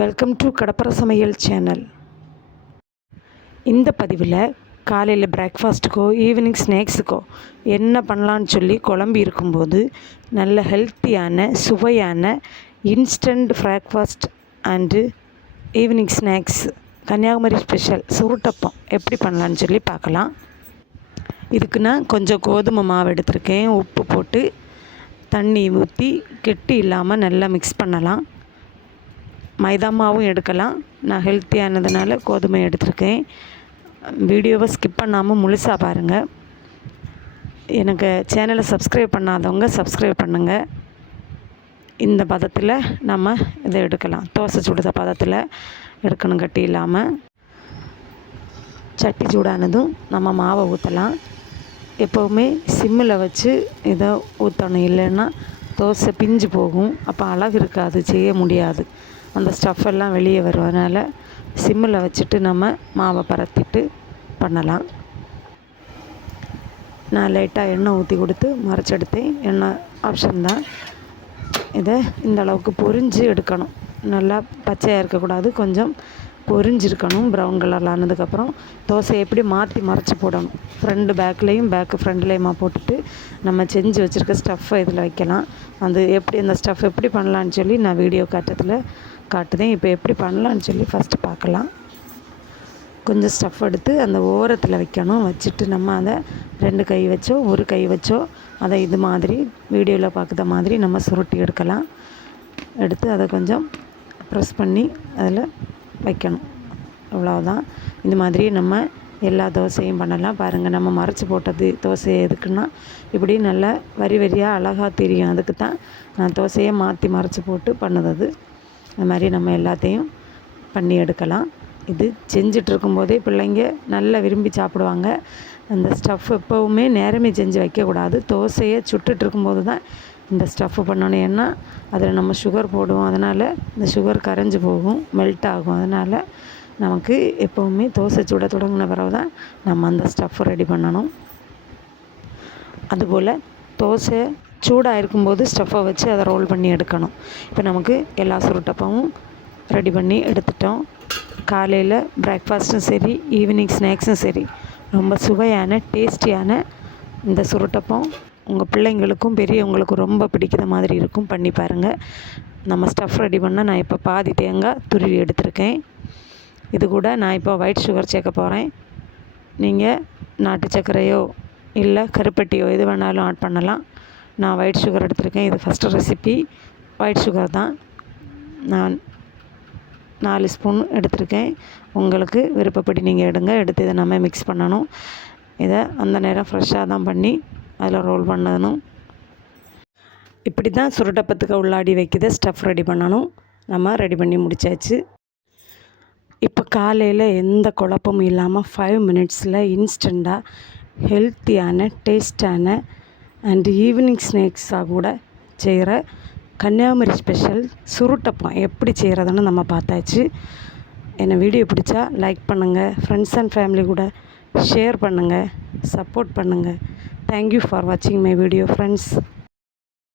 Welcome to கடப்பர சமையல் channel. இந்த பதிவில் காலையில் பிரேக்ஃபாஸ்ட்டுக்கோ ஈவினிங் ஸ்நாக்ஸுக்கோ என்ன பண்ணலான்னு சொல்லி குழம்பு இருக்கும்போது நல்ல ஹெல்த்தியான சுவையான instant breakfast and evening snacks Kanyakumari special சுருட்டப்பம் எப்படி பண்ணலான்னு சொல்லி பார்க்கலாம். இதுக்கு நான் கொஞ்சம் கோதுமை மாவு எடுத்திருக்கேன். உப்பு போட்டு தண்ணி ஊற்றி கெட்டி இல்லாமல் நல்லா மிக்ஸ் பண்ணலாம். மைதா மாவும் எடுக்கலாம். நான் ஹெல்த்தியானதுனால கோதுமை எடுத்திருக்கேன். வீடியோவை ஸ்கிப் பண்ணாமல் முழுசாக பாருங்கள். எனக்கு சேனலை சப்ஸ்கிரைப் பண்ணாதவங்க சப்ஸ்கிரைப் பண்ணுங்கள். இந்த பதத்தில் நம்ம இதை எடுக்கலாம். தோசை சுடுத பதத்தில் எடுக்கணும், கட்டி இல்லாமல். சட்டி சூடானதும் நம்ம மாவை ஊற்றலாம். எப்போவுமே சிம்மில் வச்சு இதை ஊற்றணும், இல்லைன்னா தோசை பிஞ்சு போகும். அப்போ அழகு இருக்காது, செய்ய முடியாது. அந்த ஸ்டஃப் எல்லாம் வெளியே வருவதனால சிம்மில் வச்சுட்டு நம்ம மாவை பரத்திட்டு பண்ணலாம். நான் லைட்டாக எண்ணெய் ஊற்றி கொடுத்து மறைச்செடுத்தேன். எண்ணெய் ஆப்ஷன் தான். இதை இந்த அளவுக்கு பொரிஞ்சு எடுக்கணும். நல்லா பச்சையாக இருக்கக்கூடாது, கொஞ்சம் பொரிஞ்சிருக்கணும். ப்ரௌன் கலரில் ஆனதுக்கப்புறம் தோசை எப்படி மாற்றி மறைச்சி போடணும். ஃப்ரண்ட் பேக்லேயும் ஃப்ரண்ட்லேயுமா போட்டுட்டு நம்ம செஞ்சு வச்சுருக்க ஸ்டஃப்பை இதில் வைக்கலாம். அந்த ஸ்டஃப் எப்படி பண்ணலான்னு சொல்லி நான் வீடியோ காட்டுதேன். இப்போ எப்படி பண்ணலான்னு சொல்லி ஃபஸ்ட்டு பார்க்கலாம். கொஞ்சம் ஸ்டஃப் எடுத்து அந்த ஓரத்தில் வைக்கணும். வச்சுட்டு நம்ம அதை 2 கை வச்சோ 1 கை வச்சோ அதை இது மாதிரி வீடியோவில் பார்க்குற மாதிரி நம்ம சுருட்டி எடுக்கலாம். எடுத்து அதை கொஞ்சம் ப்ரெஸ் பண்ணி அதில் வைக்கணும். அவ்வளோதான். இந்த மாதிரி நம்ம எல்லா தோசையும் பண்ணலாம். பாருங்கள், நம்ம மறைச்சி போட்டது தோசை எதுக்குன்னா இப்படி நல்லா வரி வரியாக அழகாக தெரியும். அதுக்கு தான் நான் தோசையை மாற்றி மறைச்சி போட்டு பண்ணுறது. அது மாதிரி நம்ம எல்லாத்தையும் பண்ணி எடுக்கலாம். இது செஞ்சிட்ருக்கும்போதே பிள்ளைங்க நல்லா விரும்பி சாப்பிடுவாங்க. அந்த ஸ்டஃப் எப்போவுமே நேரமே செஞ்சு வைக்கக்கூடாது. தோசையை சுட்டுட்ருக்கும்போது தான் இந்த ஸ்டஃப் பண்ணணும். ஏன்னா அதில் நம்ம சுகர் போடுவோம். அதனால் இந்த சுகர் கரைஞ்சி போகும், மெல்ட் ஆகும். அதனால் நமக்கு எப்போவுமே தோசை சுட தொடங்கின பிறகு தான் நம்ம அந்த ஸ்டஃப் ரெடி பண்ணணும். அதுபோல் தோசை சூடாக இருக்கும்போது ஸ்டஃப்பை வச்சு அதை ரோல் பண்ணி எடுக்கணும். இப்போ நமக்கு எல்லா சுருட்டப்பமும் ரெடி பண்ணி எடுத்துட்டோம். காலையில் பிரேக்ஃபாஸ்ட்டும் சரி, ஈவினிங் ஸ்நாக்ஸும் சரி, ரொம்ப சுவையான டேஸ்டியான இந்த சுருட்டப்பம் உங்கள் பிள்ளைங்களுக்கும் பெரியவங்களுக்கும் ரொம்ப பிடிக்கிற மாதிரி இருக்கும். பண்ணி பாருங்கள். நம்ம ஸ்டஃப் ரெடி பண்ணால் நான் இப்போ பாதி தேங்காய் துருவி எடுத்திருக்கேன். இது கூட நான் இப்போ ஒயிட் சுகர் சேர்க்க போகிறேன். நீங்கள் நாட்டு சர்க்கரையோ இல்லை கருப்பட்டியோ எது வேணாலும் ஆட் பண்ணலாம். நான் ஒயிட் சுகர் எடுத்திருக்கேன். இது ஃபஸ்ட்டு ரெசிபி ஒயிட் சுகர் தான். நான் 4 ஸ்பூன் எடுத்திருக்கேன். உங்களுக்கு விருப்பப்படி நீங்கள் எடுத்து இதை நம்ம மிக்ஸ் பண்ணணும். இதை அந்த நேரம் ஃப்ரெஷ்ஷாக தான் பண்ணி அதில் ரோல் பண்ணணும். இப்படி தான் சுருட்டப்பத்துக்கு உள்ளாடி வைக்கிற ஸ்டஃப் ரெடி பண்ணணும். நம்ம ரெடி பண்ணி முடித்தாச்சு. இப்போ காலையில் எந்த குழப்பமும் இல்லாமல் 5 மினிட்ஸில் இன்ஸ்டண்ட்டாக ஹெல்த்தியான டேஸ்டான அண்ட் ஈவினிங் ஸ்நாக்ஸாக கூட செய்கிற கன்னியாகுமரி ஸ்பெஷல் சுருட்டப்பம் எப்படி செய்கிறதுன்னு நம்ம பார்த்தாச்சு. என்னை வீடியோ பிடிச்சா லைக் பண்ணுங்கள், ஃப்ரெண்ட்ஸ் அண்ட் ஃபேமிலி கூட ஷேர் பண்ணுங்கள், சப்போர்ட் பண்ணுங்கள். தேங்க்யூ ஃபார் வாட்சிங் மை வீடியோ ஃப்ரெண்ட்ஸ்.